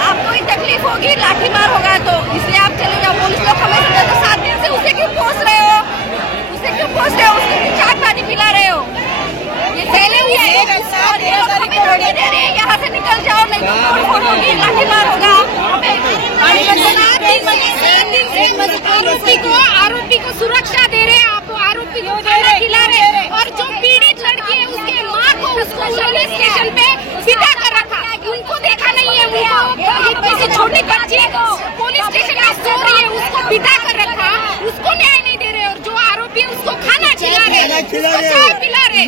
आपको ही तकलीफ होगी, लाठीमार होगा तो इसलिए आप चले जाओ। पुलिस लोग हमें 7 दिन से उसे क्यों पोस रहे हो, उसको चाय पानी पिला रहे हो। ये पहले हुई है यहाँ से निकल जाओ, नहीं तो तोड़ होगी, लाठीमार होगा। आरोपी को सुरक्षा दे रहे, आप आरोपी को खाना खिला रहे, और जो पीड़ित लड़की है उसके माँ को उसको पुलिस स्टेशन पे बिठा कर रखा। उनको देखा नहीं है, उनको छोटी बच्ची पुलिस स्टेशन में सो रही है, उसको बिठा कर रखा, उसको न्याय नहीं दे रहे। और जो आरोपी उसको खाना खिला रहे, चाय पिला रहे,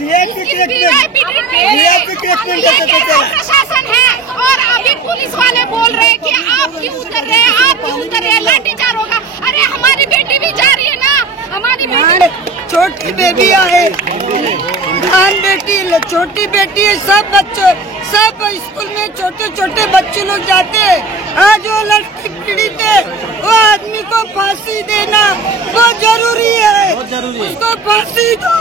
प्रशासन है। और अभी पुलिस वाले बोल रहे कि आप क्यों उतर रहे, लाठीचार्ज होगा। अरे हमारी बेटी भी जा रही है ना, हमारी बेटी छोटी बेटियां है, बेटी छोटी बेटी है, सब बच्चों सब स्कूल में छोटे छोटे बच्चे लोग जाते हैं। आज वो लड़की पीड़ित है, वो आदमी को फांसी देना बहुत जरूरी है, उसको फांसी दो।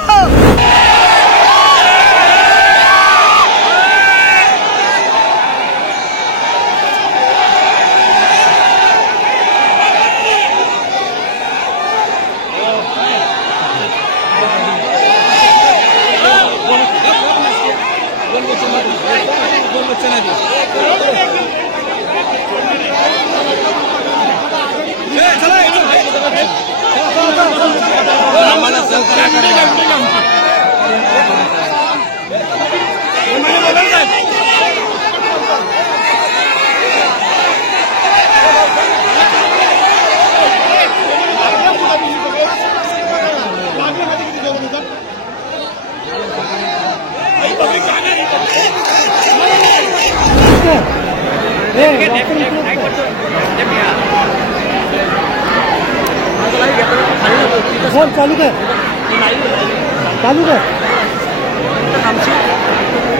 फोन चालू कर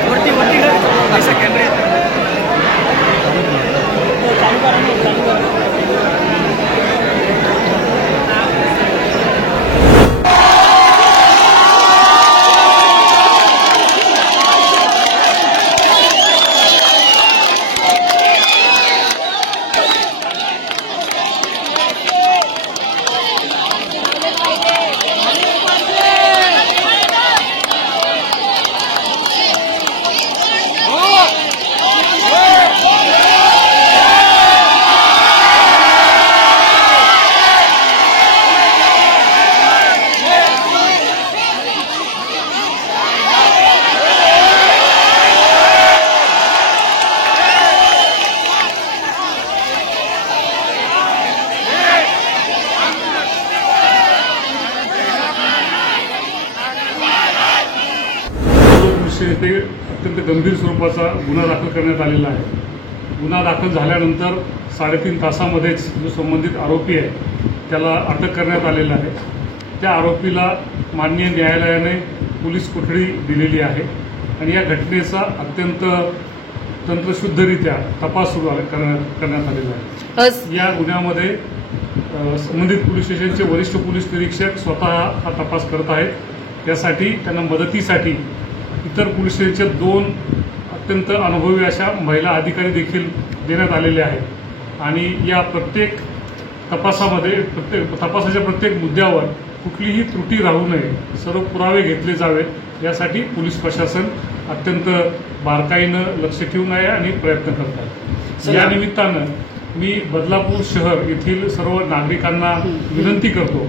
वरती ऐसा कॅमेरा चालू कर। येथे अत्यंत गंभीर स्वरूपाचा गुन्हा दाखल करण्यात आलेला आहे। गुन्हा दाखल झाल्यानंतर 3.5 तासामध्येच जो संबंधित आरोपी आहे त्याला अटक करण्यात आलेला आहे। त्या आरोपीला माननीय न्यायालयाने पोलीस कोठडी दिलेली आहे आणि या घटनेचा अत्यंत तंत्रशुद्धरित्या तपास सुरू करण्यात आलेला आहे। या गुन्ह्यामध्ये संबंधित पोलीस स्टेशनचे वरिष्ठ पोलीस निरीक्षक स्वतः हा तपास करत आहेत। त्यासाठी त्यांना मदतीसाठी इतर पोलीस स्टेशनचे 2 अत्यंत अनुभवी अशा महिला अधिकारी देखील देण्यात आलेले आहेत आणि या प्रत्येक तपासाच्या प्रत्येक मुद्द्यावर कुठलीही त्रुटी राहू नये, सर्व पुरावे घेतले जावेत यासाठी पोलीस प्रशासन अत्यंत बारकाईनं लक्ष ठेवून आहे आणि प्रयत्न करत आहे। या निमित्तानं मी बदलापूर शहर येथील सर्व नागरिकांना विनंती करतो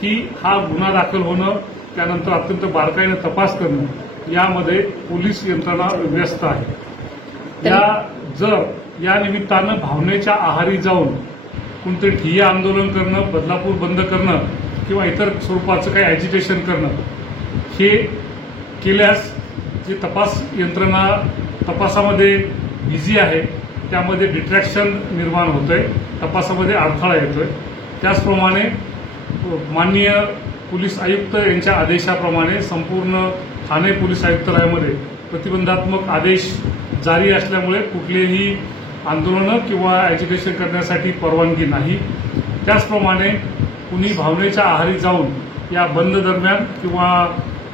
की हा गुन्हा दाखल होणं, त्यानंतर अत्यंत बारकाईनं तपास करणं यामध्ये पोलीस यंत्रणा व्यस्त आहे। जर या निमित्तानं भावनेच्या आहारी जाऊन कोणते ठिय्या आंदोलन करणं, बदलापूर बंद करणं किंवा इतर स्वरूपाचं काही ॲजिटेशन करणं हे केल्यास जे तपास यंत्रणा तपासामध्ये बिझी आहे त्यामध्ये डिस्ट्रॅक्शन निर्माण होतंय, तपासामध्ये अडथळा येतोय। त्याचप्रमाणे माननीय पोलीस आयुक्त यांच्या आदेशाप्रमाणे संपूर्ण ठाणे पोलीस आयुक्तालयामध्ये प्रतिबंधात्मक आदेश जारी असल्यामुळे कुठलेही आंदोलनं किंवा ॲजिटेशन करण्यासाठी परवानगी नाही। त्याचप्रमाणे कुणी भावनेच्या आहारी जाऊन या बंद दरम्यान किंवा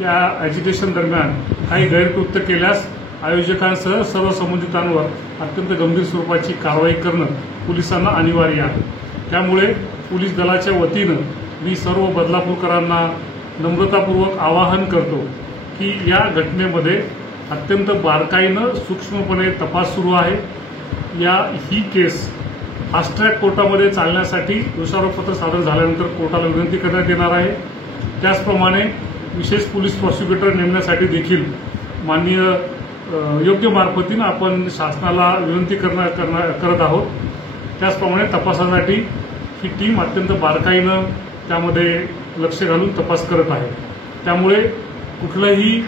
या ॲजिटेशन दरम्यान काही गैरकृत्य केल्यास आयोजकांसह सर्व संबंधितांवर अत्यंत गंभीर स्वरूपाची कारवाई करणं पोलिसांना अनिवार्य आहे. त्यामुळे पोलीस दलाच्या वतीनं मी सर्व बदलापूरकरांना नम्रतापूर्वक आवाहन करतो की या घटनेमध्ये अत्यंत बारकाईनं सूक्ष्मपणे तपास सुरू आहे. ही केस फास्ट ट्रॅक कोर्टामध्ये चालण्यासाठी दोषारोपपत्र सादर झाल्यानंतर कोर्टाला विनंती करण्यात येणार आहे. त्याचप्रमाणे विशेष पोलीस प्रॉसिक्युटर नेमण्यासाठी देखील माननीय योग्य मार्फतीनं आपण शासनाला विनंती करत आहोत. त्याचप्रमाणे तपासासाठी ही टीम अत्यंत बारकाईनं त्यामध्ये लक्ष घालून तपास करत आहे. त्यामुळे कुठलंही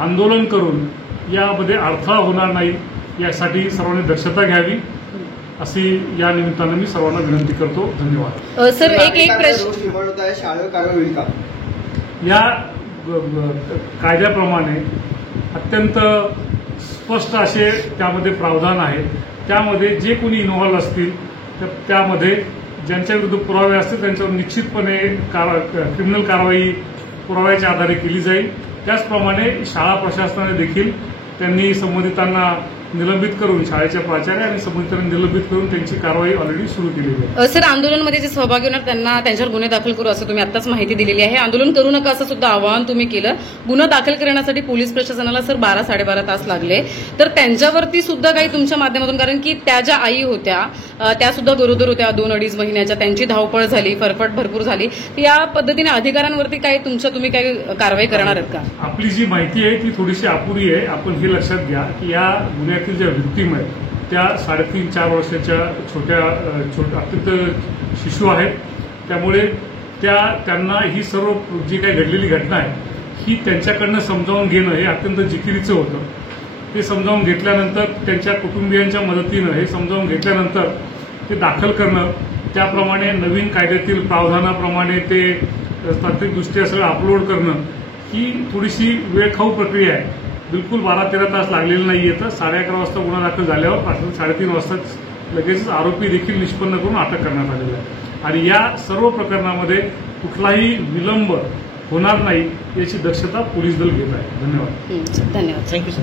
आंदोलन करून यामध्ये अडथळा होणार नाही यासाठी सर्वांनी दक्षता घ्यावी अशी या निमित्तानं मी सर्वांना विनंती करतो. धन्यवाद. सर एक प्रश्न शाळेवर कारवाई होईल का? या कायद्याप्रमाणे अत्यंत स्पष्ट असे त्यामध्ये प्रावधान आहे. त्यामध्ये जे कोणी इन्व्हॉल्व असतील त्यामध्ये ज्यांच्या विरुद्ध पुरावे असतील त्यांच्यावर निश्चितपणे क्रिमिनल कारवाई पुराव्याच्या आधारे केली जाईल. त्याचप्रमाणे शाळा प्रशासनाने देखील त्यांनी संबंधितांना निलंबित करून शाळेच्या प्राचार्य आणि संबंधितांना निलंबित करून त्यांची कारवाई ऑलरेडी सुरू केली आहे. सर आंदोलनामध्ये जे सहभागी होणार त्यांना त्यांच्यावर गुन्हे दाखल करू असं तुम्ही आताच माहिती दिलेली आहे. आंदोलन करू नका असं सुद्धा आवाहन तुम्ही केलं. गुन्हा दाखल करण्यासाठी पोलीस प्रशासनाला सर 12-12.5 तास लागले. तर त्यांच्यावरती सुद्धा काही तुमच्या माध्यमातून, कारण की त्या ज्या आई होत्या त्या सुद्धा गरोदर होत्या 2-2.5 महिन्याच्या, त्यांची धावपळ झाली, फरफट भरपूर झाली. या पद्धतीने अधिकाऱ्यांवरती काय तुम्ही काही कारवाई करणार आहेत का? आपली जी माहिती आहे ती थोडीशी अपुरी आहे. आपण हे लक्षात घ्या की या गुन्ह्यातील ज्या व्हिक्टीम आहेत त्या 3.5-4 वर्षाच्या छोट्या अत्यंत शिशू आहेत. त्यामुळे त्यांना ही सर्व जी काही घडलेली घटना आहे ही त्यांच्याकडनं समजावून घेणं हे अत्यंत जिकिरीचं होतं. ते समजावून घेतल्यानंतर त्यांच्या कुटुंबियांच्या मदतीनं हे समजावून घेतल्यानंतर ते दाखल करणं, त्याप्रमाणे नवीन कायद्यातील प्रावधानाप्रमाणे ते तांत्रिकदृष्ट्या सगळं अपलोड करणं ही थोडीशी वेळखाऊ प्रक्रिया आहे. बिलकुल 12-13 तास लागलेले नाहीये. तर 11:30 वाजता गुन्हा दाखल झाल्यावर 3:30 वाजताच लगेच आरोपी देखील निष्पन्न करून अटक करण्यात आलेला आहे. आणि या सर्व प्रकरणामध्ये कुठलाही विलंब होणार नाही याची दक्षता पोलीस दल घेत आहे. धन्यवाद. धन्यवाद. Thank you sir.